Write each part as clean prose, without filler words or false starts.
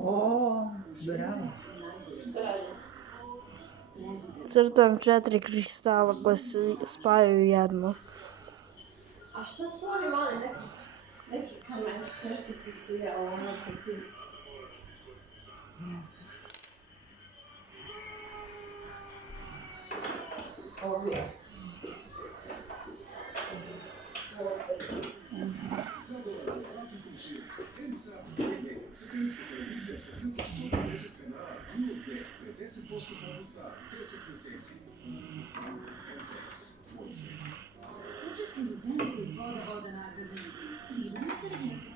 O, bravo. Šta radi? Crtam 4 kristala koje se spajaju jedno. A šta su oni mali neki kamenčići, nešto se sijao u onoj kupinici? Ovdje.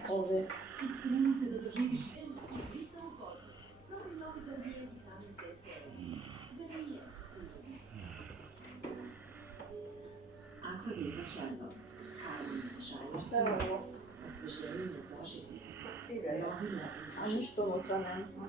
Ovdje. Šta je ovo? A ništa unutra nema.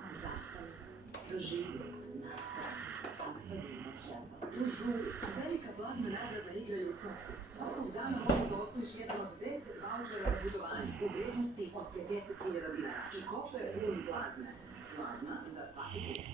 Velika plazma nagrada igra je u toku. Svakog dana mogu da osvojiš jedan od 10 vaučera za putovanje u vrijednosti od 50.000 dinara. I koliko je puni plazme? Plazma za svaki put.